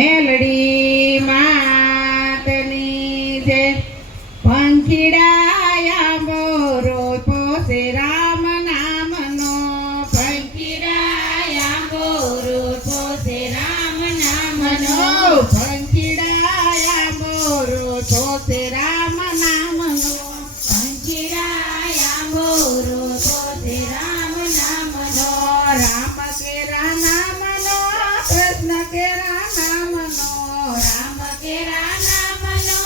મેલડી માતની જય. પંખીડાયા મોરો પોસે રામ નામનો. પંખીડાયા મોરો પોસે રામ નામનો. પંખીડાયા મોરો પોસે રામ નામનો. પંખીડાયા મોરો પોસે રામ નામનો. રામ કેરા નામનો કૃષ્ણ કેરા નામનો. રામ કેરા નામનો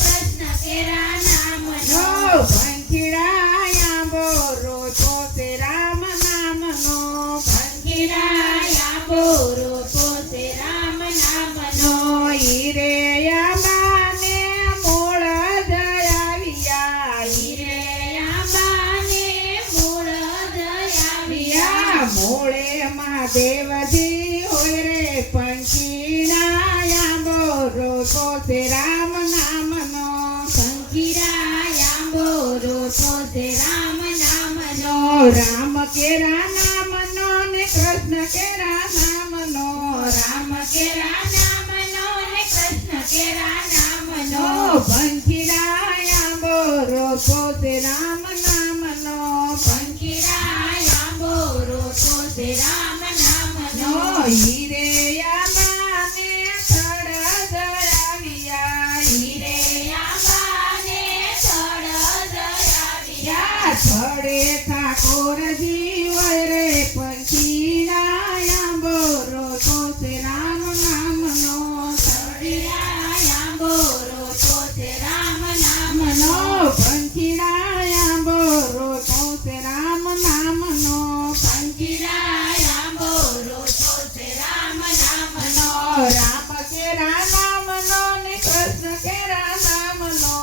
કૃષ્ણ કેરા નામનો. પંખીડાયા મોરો પોસે રામ નામનો. પંખીડાયા મોરો પોસે રામ નામનો. હીરે આંબાને મૂળ દયાવિયા. હીરે આંબાને મૂળ દયાવિયા. મૂળે મહાદેવજી હોય રે. પંખીડાયા મોરો પોસે રામ નામનો. પંખીડાયા મોરો પોસે રામ નામનો. રામ કેરા નામનો ને કૃષ્ણ કેરા નામનો. રામ કેરા નામનો ને કૃષ્ણ કેરા નામનો. પંખીડાયા મોરો પોસે રામ નામનો. પંખીડાયા મોરો પોસે રામ નામનો. હીરે આંબાને થડ દયાવિયા. હીરે આંબાને થડ દયાવિયા. થડે ઠાકોરજી હોય રે. પંખીડાયા મોરો પોસે રામ નામનો. પંખીડાયા મોરો પોસે રામ નામનો. પંખીડાયા મોરો પોસે રામ નામનો. પંખીડાયા મોરો પોસે રામ નામનો. રામ કેરા નામનો ને કૃષ્ણ કેરા નામનો.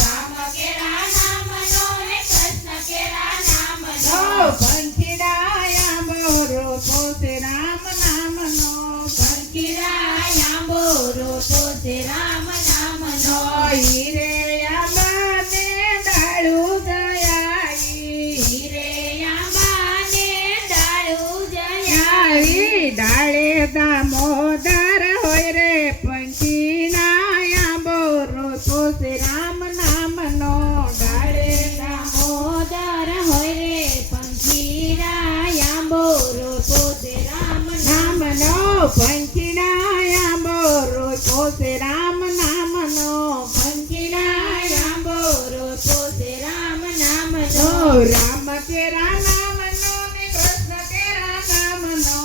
રામ કેરા નામનો ને કૃષ્ણ કેરા નામનો. પંખીડાયા મોરો પોસે રામ નામનો. પંખીડાયા મોરો પોસે રામ નામનો. હીરે આંબાને ડાળું દયાઈ. હીરે આંબાને ડાળું જયા. ડાળે દામોદર હોય રે. પંખીડાયા મોરો પોસે રામ નામનો. ડાળે દામોદર હોય રે. પંખીડાયા મોરો પોસે રામ નામનો. પંખીડાયા મોરો પોસે રામ નામનો. પંખીડાયા મોરો પોસે રામ નામનો. રામ કેરા નામનો ને કૃષ્ણ કેરા નામનો.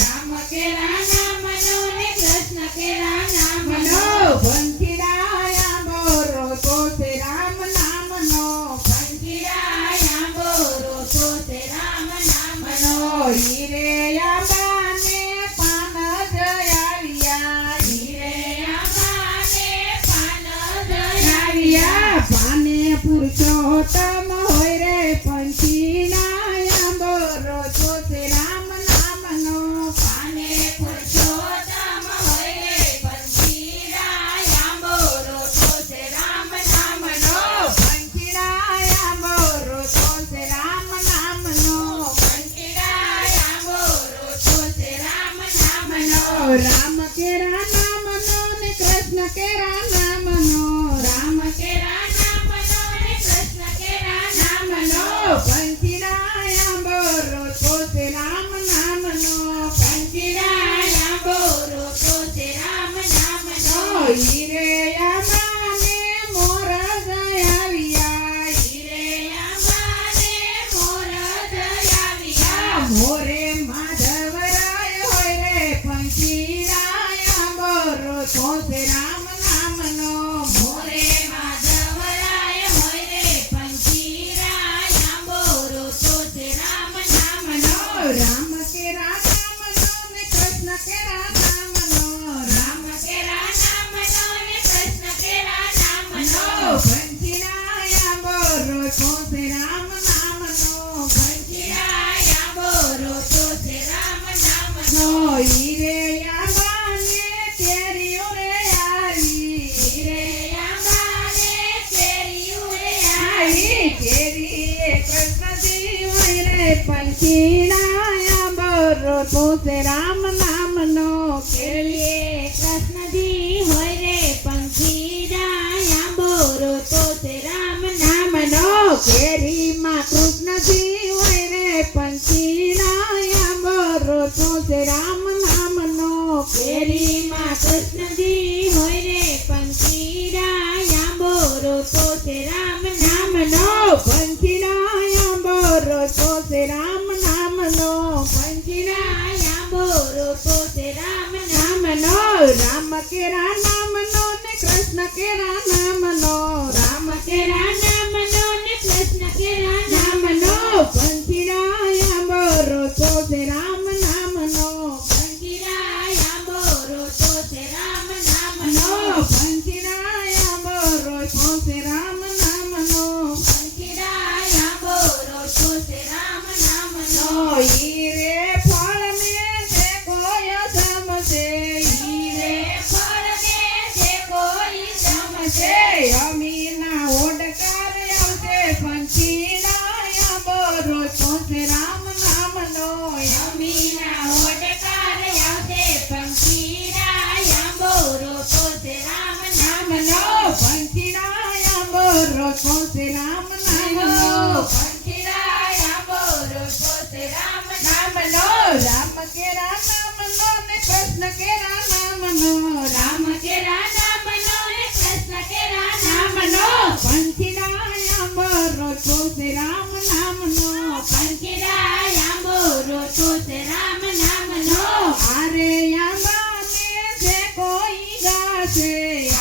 રામ કેરા નામનો ને કૃષ્ણ કેરા નામનો. પંખીડાયા મોરો પોસે રામ નામનો. પંખીડાયા મોરો પોસે રામ નામનો. હીરે આંબાને પાન દયાવિયા. હીરે આંબાને પાન દયાવિયા. પાને પુરુષોત્તમ હોય રે. પંખીડાયા મોરો પોસે રામ નામનો. પાને પુરુષોત્તમ હોય રે. પંખીડાયા મોરો પોસે રામ નામનો. પંખીડાયા મોરો પોસે રામ નામનો. પંખીડાયા મોરો પોસે રામ નામનો. રામ કેરા નામનો ને કૃષ્ણ કેરા નામનો. રામ કેરા નામનો ને કૃષ્ણ કેરા નામનો. પંખીડાયા મોરો પોસે રામ નામનો. પંખીડાયા મોરો પોસે રામ નામનો. હીરે આંબાને મોર દયાવિયા. હીરે આંબાને મોર દયાવિયા. મોરે માધવરાય હોય રે. પંખીડાયા મોરો પોસે રામ નામનો. મોરે માધવરાય હોય રે. પંખીડાયા મોરો પોસે રામ નામનો. રામ કેરા નામનો ને કૃષ્ણ કેરા નામનો. રામ કેરા નામનો ને કૃષ્ણ કેરા નામનો. પંખીડાયા મોરો પોસે રામ નામનો. પંખીડાયા મોરો પોસે રામ નામનો. હીરે આંબાને કેરીઓ રે આવી. હીરે આંબાને કેરીઓ રે આવી કેરી કૃષ્ણજી હોય રે. પંખીડાયા મોરો પોસે રામ નામનો. કેરીએ કૃષ્ણ કેસરીમાં કૃષ્ણજી હોય રે પંખીડા આંબો રોતો છે રામ નામનો પંખીડા આંબો રોતો છે રામ નામનો પંખીડા આંબો રોતો છે રામ નામનો રામ કેરા નામનો ને કૃષ્ણ કેરા નામનો રામ કેરા નામનો ને કૃષ્ણ કેરા નામનો પંખીડા આંબો રોતો છે રામ નામનો પંખીડા આંબો રોતો છે રામ નામનો નો પંખીડા આંબો રોતો છે રામ નામનો પંખીડા આંબો રોતો છે રામ નામનો ઈ રે ફળ ને જે કોઈ સમજે ઈ રે ફળ દે જે કોઈ સમજે અમીના ઓડકાર આવશે પંખીડા આંબો રોતો છે રામ નામનો અમીના ઓડકાર આવશે પંખીડા આંબો રોતો છે રામ નામનો પંખીડા આંબો રોતો છે રામ નામનો પંખીડા આંબો રોતો છે રામ નામનો રામ કેરા નામનો ને કૃષ્ણ કેરા નામનો રામ કેરા નામનો ને કૃષ્ણ કેરા નામનો પંખીડા આંબો રોતો છે રામ નામનો પંખીડા આંબો રોતો છે રામ નામનો આરે આંબા ને જે કોઈ ગાશે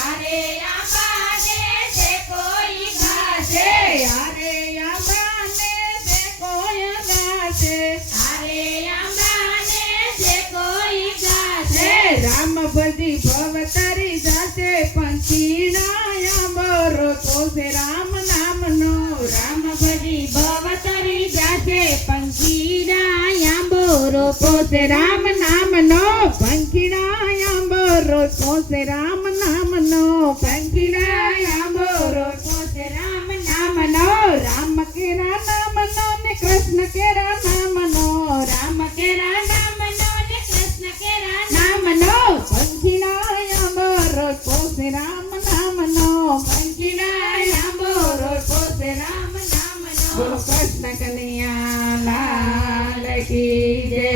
અરે આંબા ને જે કોઈ ગાશે આરે આંબા ને જે કોઈ ગાશે અરે આંબા ને જે કોઈ ગાશે રામ ભજી ભવ તારી જાશે પંખીડા આંબો રોતો છે રામ નામનો રામ ભજી ભવ તરી જાશે પંખીડા આંબો રોતો છે રામ નામનો પંખીડા આંબો રોતો છે રામ નામનો પંખીડા આંબો રોતો છે રામ નામનો રામ કેરા નામનો ને કૃષ્ણ કેરા નામનો રામ કેરા નામનો ને કૃષ્ણ કેરા નામનો પંખીડા આંબો રોતો છે રામ નામનો પંખીડા આંબો રોતો છે રામ નામનો બોલો કૃષ્ણ કનૈયા લાલ કી જય